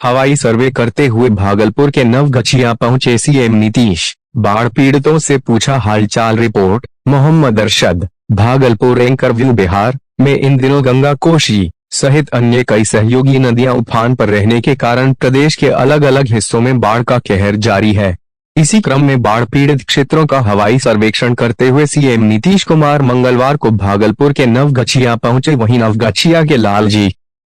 हवाई सर्वे करते हुए भागलपुर के नवगछिया पहुंचे सीएम नीतीश। बाढ़ पीड़ितों से पूछा हालचाल। Report Mohammad Arshad. Bhagalpur anchor view. Bihar में इन दिनों गंगा, कोसी सहित अन्य कई सहयोगी नदियां उफान पर रहने के कारण प्रदेश के अलग अलग हिस्सों में बाढ़ का कहर जारी है। इसी क्रम में बाढ़ पीड़ित क्षेत्रों का हवाई सर्वेक्षण करते हुए सीएम नीतीश कुमार मंगलवार को भागलपुर के नवगछिया पहुंचे। वहीं नवगछिया के लालजी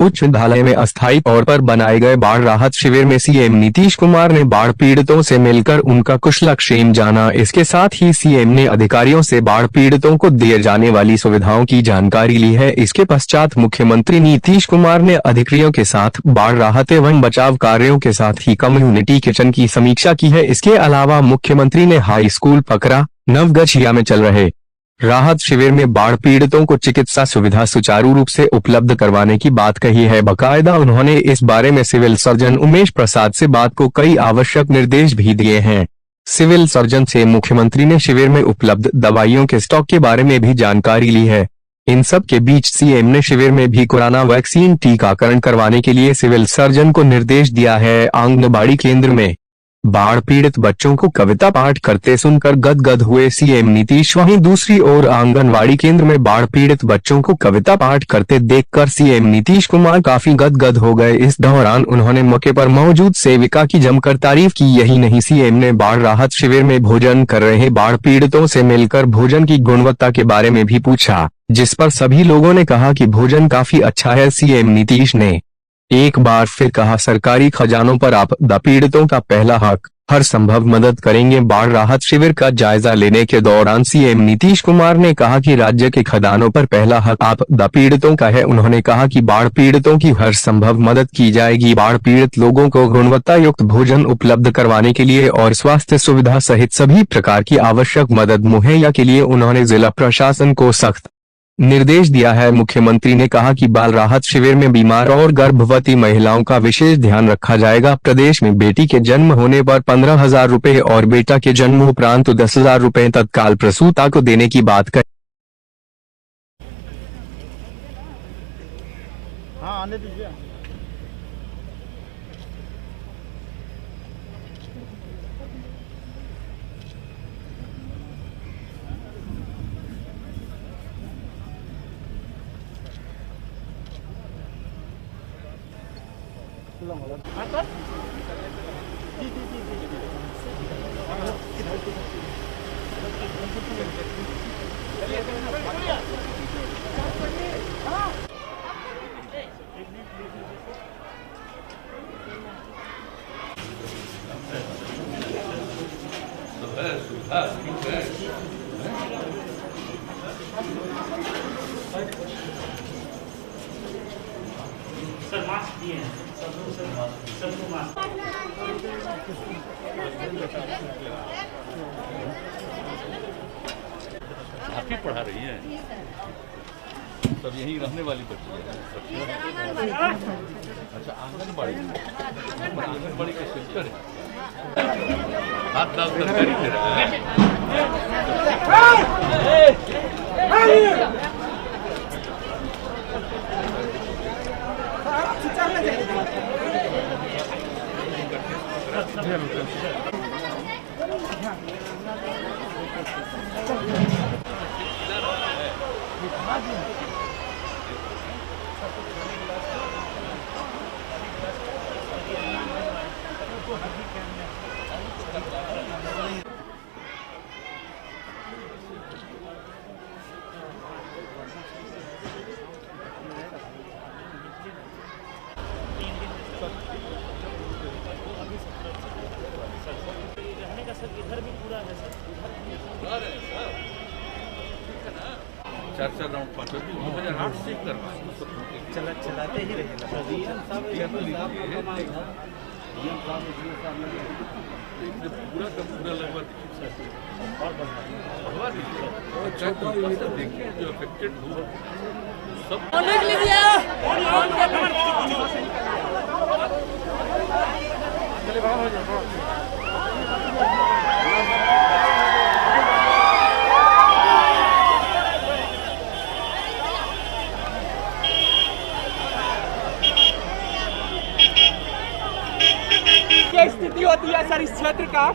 उच्च विद्यालय में अस्थायी तौर पर बनाए गए बाढ़ राहत शिविर में सीएम नीतीश कुमार ने बाढ़ पीड़ितों से मिलकर उनका कुशलक्षेम जाना। इसके साथ ही सीएम ने अधिकारियों से बाढ़ पीड़ितों को दिए जाने वाली सुविधाओं की जानकारी ली है। इसके पश्चात मुख्यमंत्री नीतीश कुमार ने अधिकारियों के साथ बाढ़ राहत एवं बचाव कार्यों के साथ ही कम्युनिटी किचन की समीक्षा की है। इसके अलावा मुख्यमंत्री ने हाई स्कूल पकरा नवगछिया में चल रहे राहत शिविर में बाढ़ पीड़ितों को चिकित्सा सुविधा सुचारू रूप से उपलब्ध करवाने की बात कही है। बाकायदा उन्होंने इस बारे में सिविल सर्जन उमेश प्रसाद से बात को कई आवश्यक निर्देश भी दिए हैं। सिविल सर्जन से मुख्यमंत्री ने शिविर में उपलब्ध दवाइयों के स्टॉक के बारे में भी जानकारी ली है। इन सब के बीच सीएम ने शिविर में भी कोरोना वैक्सीन टीकाकरण करवाने के लिए सिविल सर्जन को निर्देश दिया है। आंगनबाड़ी केंद्र में बाढ़ पीड़ित बच्चों को कविता पाठ करते सुनकर गदगद हुए सीएम नीतीश। वहीं दूसरी ओर आंगनबाड़ी केंद्र में बाढ़ पीड़ित बच्चों को कविता पाठ करते देखकर सीएम नीतीश कुमार काफी गदगद हो गए। इस दौरान उन्होंने मौके पर मौजूद सेविका की जमकर तारीफ की। यही नहीं, सीएम ने बाढ़ राहत शिविर में भोजन कर रहे बाढ़ पीड़ितों से मिलकर भोजन की गुणवत्ता के बारे में भी पूछा, जिस पर सभी लोगों ने कहा कि भोजन काफी अच्छा है। सीएम नीतीश ने एक बार फिर कहा, सरकारी खजानों पर आपदा पीड़ितों का पहला हक, हर संभव मदद करेंगे। बाढ़ राहत शिविर का जायजा लेने के दौरान सीएम नीतीश कुमार ने कहा कि राज्य के खजानों पर पहला हक आपदा पीड़ितों का है। उन्होंने कहा कि बाढ़ पीड़ितों की हर संभव मदद की जाएगी। बाढ़ पीड़ित लोगों को गुणवत्ता युक्त भोजन उपलब्ध करवाने के लिए और स्वास्थ्य सुविधा सहित सभी प्रकार की आवश्यक मदद मुहैया के लिए उन्होंने जिला प्रशासन को सख्त निर्देश दिया है। मुख्यमंत्री ने कहा कि बाल राहत शिविर में बीमार और गर्भवती महिलाओं का विशेष ध्यान रखा जाएगा। प्रदेश में बेटी के जन्म होने पर 15,000 रुपए और बेटा के जन्म उपरांत 10,000 रुपए तत्काल प्रसूता को देने की बात कही। सर मास्क दिए हैं सबको मास्क। आप ही पढ़ा रही हैं, सब यहीं रहने वाली बच्ची है। अच्छा, आंगनबाड़ी के सेंटर है। हाथ दाल तरकारी दे रहा है। चार राउंड 2008 से चलाते ही पूरा का पूरा लगवा देखिए जो अफेक्टेड हो सब क्या स्थिति होती है सर इस क्षेत्र का?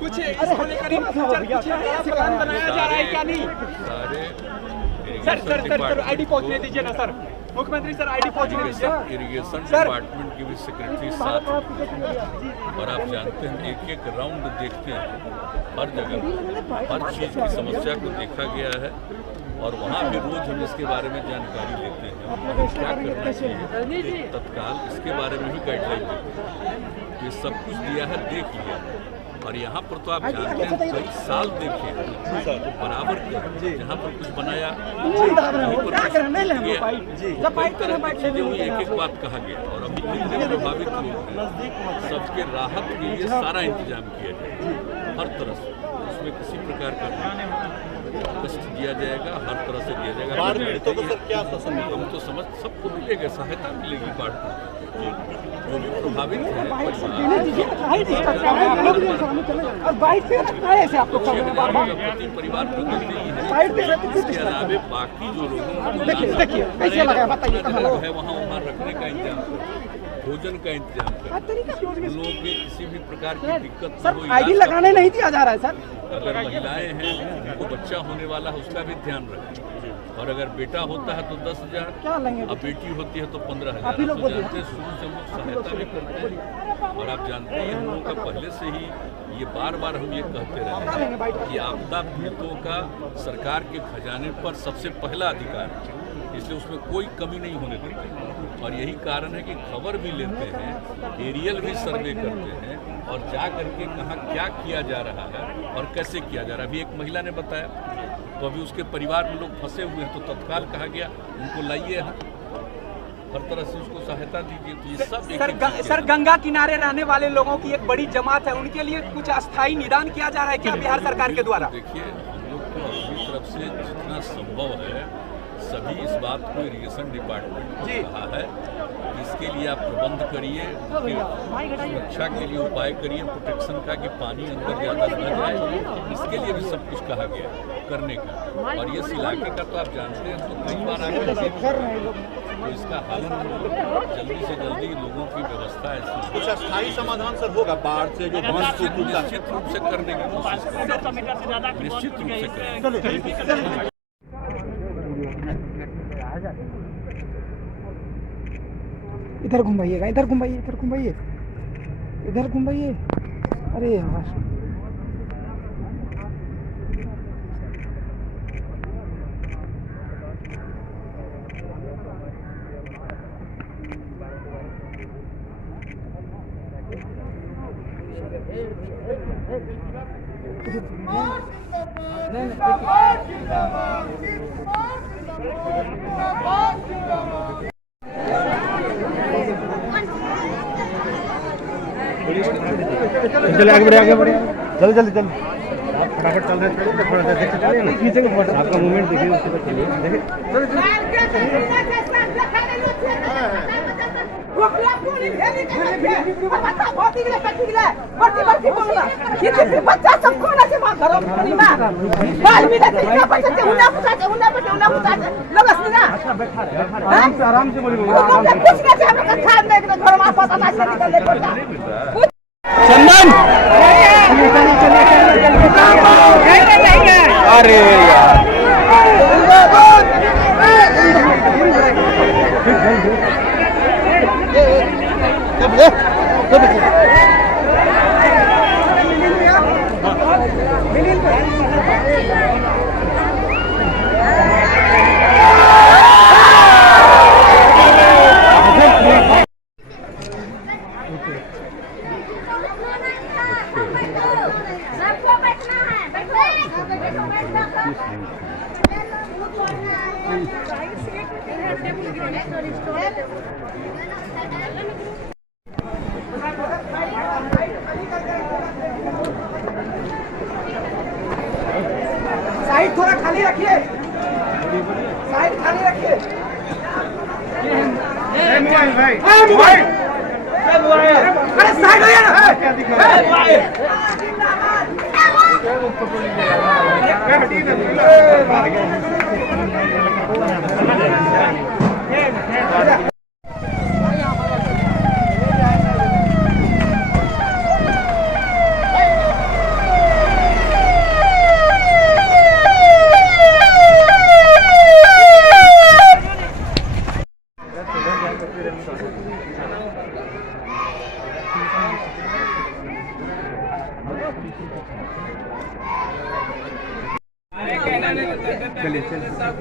कुछ इसको लेकर इन फ्यूचर कुछ प्लान बनाया जा रहा है क्या? नहीं सर आईडी पहुंचने दीजिए ना सर, मुख्यमंत्री सर आईडी पहुंचने दीजिए। इरिगेशन डिपार्टमेंट के भी सेक्रेटरी साथ हैं और आप जानते हैं एक एक राउंड देखते हैं, हर जगह हर चीज़ की समस्या को देखा गया है और वहाँ भी रोज हम इसके बारे में जानकारी लेते हैं और क्या करना चाहिए तत्काल इसके बारे में भी गाइडलाइन देते हैं। ये सब कुछ दिया है, देख लिया और यहाँ पर तो आप जानते हैं कई साल देखे तो बराबर जहाँ पर कुछ बनाया कई तरह की चीजें हुई, एक एक बात कहा गया और अभी जितने प्रभावित लोग हैं सबके राहत के लिए सारा इंतजाम किया जाए हर तरह से, उसमें किसी प्रकार का कष्ट दिया जाएगा, हर तरह से दिया जाएगा। बाढ़ पीड़ितों को सर क्या शासन हम तो समझ सबको मिलेगा, सहायता मिलेगी बाढ़ को जो भी प्रभावित है परिवार इसके अलावा बाकी जो लोगों है वहाँ रखने का इंतजाम भोजन का इंतजाम करें, लोगों के किसी भी प्रकार की दिक्कत सर आईडी लगाने नहीं दिया जा रहा है सर। अगर महिलाएं हैं उनको बच्चा होने वाला है उसका भी ध्यान रखें और अगर बेटा होता है तो 10,000 अब बेटी होती है तो 15,000। आप जानते हैं शुरू से हम लोग सहायता भी करते हैं और आप जानते हैं हम लोगों का पहले से ही ये बार बार हम ये कहते रहे हैं कि आपदा पीड़ितों का सरकार के खजाने पर सबसे पहला अधिकार है, इसलिए उसमें कोई कमी नहीं होने देते और यही कारण है कि खबर भी लेते हैं, एरियल भी सर्वे करते हैं और जा करके कहाँ क्या किया जा रहा है और कैसे किया जा रहा है। अभी एक महिला ने बताया तो अभी उसके परिवार में लोग फंसे हुए हैं तो तत्काल कहा गया उनको लाइए हर तरह से उसको सहायता दीजिए। तो ये सब सर गंगा किनारे रहने वाले लोगों की एक बड़ी जमात है, उनके लिए कुछ अस्थायी निदान किया जा रहा है क्या बिहार सरकार के द्वारा? देखिए हम लोग तो अपनी तरफ से जितना संभव है सभी इस बात को इरिगेशन डिपार्टमेंट को कहा है कि इसके लिए आप प्रबंध करिए, सुरक्षा के लिए उपाय करिए, प्रोटेक्शन का कि पानी अंदर ज़्यादा न जाए, इसके लिए भी सब कुछ कहा गया करने का। और ये इस इलाके का तो आप जानते हैं तो कई बार आगे तो इसका हल जल्दी से जल्दी लोगों की व्यवस्था है, कुछ अस्थायी समाधान सर होगा बाढ़ से जो निश्चित रूप से करने की कोशिश करें, निश्चित रूप से करें। इधर घुमाइएगा, इधर घुमाइए, इधर घुमाइए, इधर घुमाइए। अरे यार चले आगे बढ़े जल्दी आप फटाफट चल रहे थे थोड़ा देखते चलिए ना, खींचेंगे फोटो, आपका मूवमेंट देखिए उसके बाद चलिए आराम से बोलिए चंदन। अरे यार साइड थोड़ा खाली रखिए, साइड खाली रखिए। मोबाइल अरे साइड हो चलिए चलिए